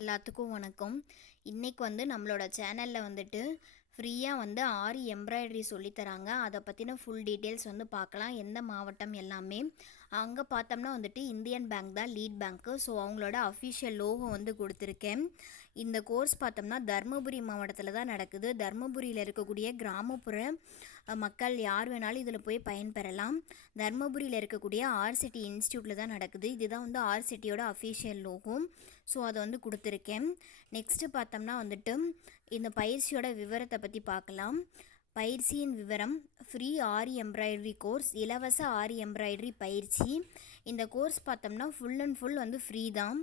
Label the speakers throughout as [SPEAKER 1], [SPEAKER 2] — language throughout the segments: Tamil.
[SPEAKER 1] எல்லாத்துக்கும் வணக்கம். இன்றைக்கி வந்து நம்மளோட சேனலில் வந்துட்டு ஃப்ரீயாக வந்து ஆரி எம்ப்ராய்டரி சொல்லித்தராங்க அதை பற்றின ஃபுல் டீட்டெயில்ஸ் வந்து பார்க்கலாம். எந்த மாவட்டம் எல்லாமே. அங்கே பார்த்தோம்னா வந்துட்டு இந்தியன் பேங்க் தான் லீட் பேங்க்கு ஸோ அவங்களோட அஃபிஷியல் லோகோ வந்து கொடுத்துருக்கேன். இந்த கோர்ஸ் பார்த்தோம்னா தருமபுரி மாவட்டத்தில் தான் நடக்குது. தருமபுரியில் இருக்கக்கூடிய கிராமப்புற மக்கள் யார் வேணாலும் இதில் போய் பயன்பெறலாம் தருமபுரியில் இருக்கக்கூடிய ஆர்சிட்டி இன்ஸ்டியூட்டில் தான் நடக்குது. இதுதான் வந்து ஆர்சிட்டியோட அஃபிஷியல் லோகோ ஸோ அதை வந்து கொடுத்துருக்கேன். நெக்ஸ்ட்டு பார்த்தோம்னா வந்துட்டு இந்த பயிற்சியோட விவரத்தை பற்றி பார்க்கலாம் பயிற்சியின் விவரம் ஃப்ரீ ஆரி எம்ப்ராய்டரி கோர்ஸ் இலவச ஆரி எம்ப்ராய்டரி பயிற்சி. இந்த கோர்ஸ் பார்த்தோம்னா ஃபுல் அண்ட் ஃபுல் வந்து ஃப்ரீ தான்.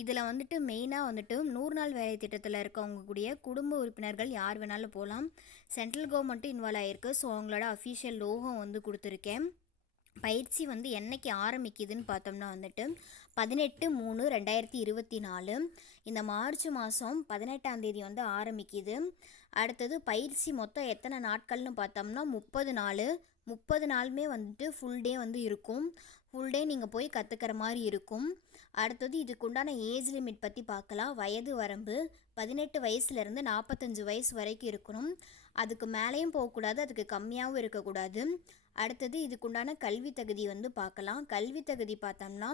[SPEAKER 1] இதில் வந்துட்டு மெயினாக வந்துட்டு நூறு நாள் வேலை திட்டத்தில் இருக்கவங்க கூடிய குடும்ப உறுப்பினர்கள் யார் வேணாலும் போகலாம் சென்ட்ரல் கவர்மெண்ட்டும் இன்வால்வ் ஆகிருக்கு ஸோ அவங்களோட அஃபிஷியல் லோகம் வந்து கொடுத்துருக்கேன். பயிற்சி வந்து என்னைக்கு ஆரம்பிக்குதுன்னு பார்த்தோம்னா வந்துட்டு பதினெட்டு மூணு ரெண்டாயிரத்தி இருபத்தி நாலு. இந்த மார்ச் மாதம் பதினெட்டாம் தேதி வந்து ஆரம்பிக்குது. அடுத்தது பயிற்சி மொத்தம் எத்தனை நாட்கள்னு பார்த்தோம்னா முப்பது நாள் முப்பது நாளுமே வந்துட்டு ஃபுல் டே வந்து இருக்கும். ஃபுல் டே நீங்கள் போய் கற்றுக்கிற மாதிரி இருக்கும். அடுத்தது இதுக்குண்டான ஏஜ் லிமிட் பற்றி பார்க்கலாம். வயது வரம்பு பதினெட்டு வயசுலேருந்து நாற்பத்தஞ்சு வயசு வரைக்கும் இருக்கணும். அதுக்கு மேலேயும் போகக்கூடாது அதுக்கு கம்மியாகவும் இருக்கக்கூடாது. அடுத்தது இதுக்குண்டான கல்வி தகுதி வந்து பார்க்கலாம். கல்வி தகுதி பார்த்தோம்னா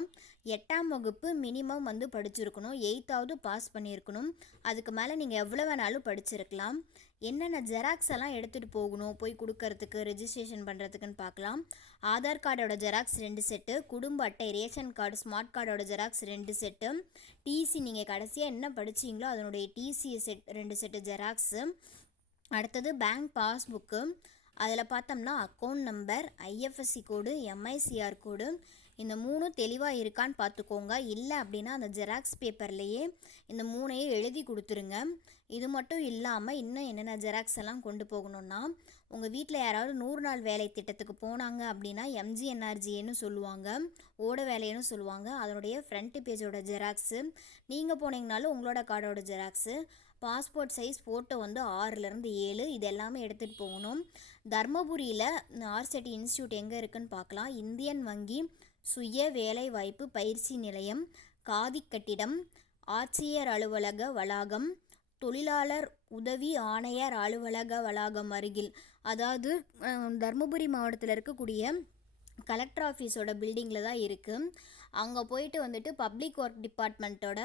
[SPEAKER 1] எட்டாம் வகுப்பு மினிமம் வந்து படிச்சிருக்கணும். எயித்தாவது பாஸ் பண்ணியிருக்கணும். அதுக்கு மேலே நீங்கள் எவ்வளோ வேணாலும் படிச்சிருக்கலாம். என்னென்ன ஜெராக்ஸ் எல்லாம் எடுத்துகிட்டு போகணும்? போய் கொடுக்கறதுக்கு ரெஜிஸ்ட்ரேஷன் பண்ணுறதுக்குன்னு பார்க்கலாம். ஆதார் கார்டோட ஜெராக்ஸ் ரெண்டு செட்டு குடும்ப அட்டை ரேஷன் கார்டு ஸ்மார்ட் கார்டோட ஜெராக்ஸ் ரெண்டு செட்டு டிசி நீங்கள் கடைசியாக என்ன படிச்சீங்களோ அதனுடைய டிசி செட் ரெண்டு செட்டு ஜெராக்ஸு அடுத்தது பேங்க் பாஸ்புக்கு அதில் பார்த்தோம்னா account number IFSC code MICR code இந்த மூணும் தெளிவாக இருக்கான்னு பார்த்துக்கோங்க இல்லை அப்படின்னா அந்த ஜெராக்ஸ் பேப்பர்லேயே இந்த மூணையும் எழுதி கொடுத்துருங்க. இது மட்டும் இல்லாமல் இன்னும் என்னென்ன ஜெராக்ஸ் எல்லாம் கொண்டு போகணும்னா உங்கள் வீட்டில் யாராவது நூறு நாள் வேலை திட்டத்துக்கு போனாங்க அப்படின்னா எம்ஜிஎன்ஆர்ஜின்னு சொல்லுவாங்க. ஓட வேலைன்னு சொல்லுவாங்க. அதனுடைய ஃப்ரண்ட் பேஜோட ஜெராக்ஸு நீங்கள் போனீங்கனாலும் உங்களோட கார்டோட ஜெராக்ஸு பாஸ்போர்ட் சைஸ் ஃபோட்டோ வந்து ஆறுலேருந்து ஏழு. இது எல்லாமே எடுத்துகிட்டு போகணும். தர்மபுரியில் ஆர்செட்டி இன்ஸ்டியூட் எங்கே இருக்குன்னு பார்க்கலாம் இந்தியன் வங்கி சுய வேலைவாய்ப்பு பயிற்சி நிலையம் காதி கட்டிடம் ஆட்சியர் அலுவலக வளாகம் தொழிலாளர் உதவி ஆணையர் அலுவலக வளாகம் அருகில். அதாவது தருமபுரி மாவட்டத்தில் இருக்கக்கூடிய கலெக்டர் ஆஃபீஸோட பில்டிங்கில் தான் இருக்குது அங்கே போயிட்டு வந்துட்டு பப்ளிக் ஒர்க் டிபார்ட்மெண்ட்டோட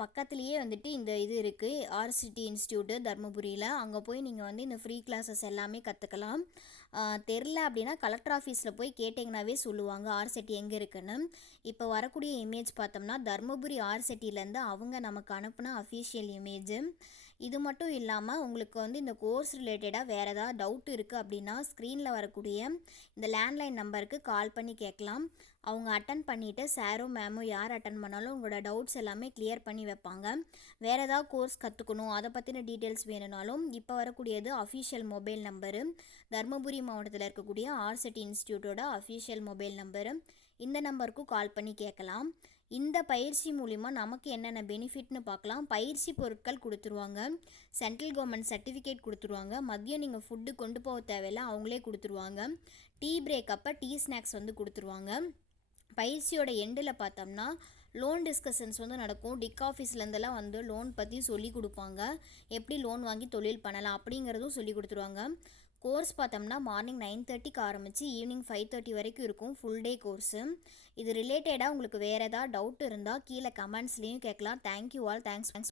[SPEAKER 1] பக்கத்துலேயே வந்துட்டு இந்த இது இருக்குது ஆர்சிட்டி இன்ஸ்டியூட்டு தர்மபுரியில். அங்கே போய் நீங்கள் வந்து இந்த ஃப்ரீ கிளாஸஸ் எல்லாமே கற்றுக்கலாம் தெரில அப்படின்னா கலெக்டர் ஆஃபீஸில் போய் கேட்டிங்கனாவே சொல்லுவாங்க ஆர்செட்டி எங்கே இருக்குன்னு? இப்போ வரக்கூடிய இமேஜ் பார்த்தோம்னா தர்மபுரி ஆர்செட்டிலேருந்து அவங்க நமக்கு அனுப்பின அஃபீஷியல் இமேஜு இது மட்டும் இல்லாமல் உங்களுக்கு வந்து இந்த கோர்ஸ் ரிலேட்டடாக வேறு ஏதாவது டவுட் இருக்குது அப்படின்னா ஸ்க்ரீனில் வரக்கூடிய இந்த லேண்ட்லைன் நம்பருக்கு கால் பண்ணி கேட்கலாம். அவங்க அட்டன் பண்ணிவிட்டு சாரும் மேமும் யார் அட்டன் பண்ணாலும் உங்களோட டவுட்ஸ் எல்லாமே கிளியர் பண்ணி வைப்பாங்க. வேறு ஏதாவது கோர்ஸ் கற்றுக்கணும் அதை பற்றின டீட்டெயில்ஸ் வேணும்னாலும் இப்போ வரக்கூடியது அஃபிஷியல் மொபைல் நம்பரு தருமபுரி மாவட்டத்தில் இருக்கக்கூடிய ஆர்செட் இன்ஸ்டியூட்டோட அஃபிஷியல் மொபைல் நம்பரு இந்த நம்பருக்கும் கால் பண்ணி கேட்கலாம். இந்த பயிற்சி மூலிமா நமக்கு என்னென்ன பெனிஃபிட்னு பார்க்கலாம். பயிற்சி பொருட்கள் கொடுத்துருவாங்க. சென்ட்ரல் கவர்மெண்ட் சர்டிஃபிகேட் கொடுத்துருவாங்க. மதியம் நீங்கள் ஃபுட்டு கொண்டு போக தேவையில்ல அவங்களே கொடுத்துருவாங்க. டீ பிரேக் அப்போ டீ ஸ்நாக்ஸ் வந்து கொடுத்துருவாங்க. பயிற்சியோட எண்டில் பார்த்தோம்னா லோன் டிஸ்கஷன்ஸ் வந்து நடக்கும். டிக் ஆஃபீஸ்லேருந்தெல்லாம் வந்து லோன் பற்றி சொல்லி கொடுப்பாங்க. எப்படி லோன் வாங்கி தொழில் பண்ணலாம் அப்படிங்கிறதும் சொல்லி கொடுத்துருவாங்க. கோர்ஸ் பார்த்தோம்னா மார்னிங் நைன் தேர்ட்டிக்கு ஆரம்பித்து ஈவினிங் ஃபைவ் தேர்ட்டி வரைக்கும் இருக்கும். ஃபுல் டே கோர்ஸு இது ரிலேட்டடாக உங்களுக்கு வேறு ஏதாவது டவுட் இருந்தால் கீழே கமெண்ட்ஸ்லேயும் கேட்கலாம். Thank you all thanks thanks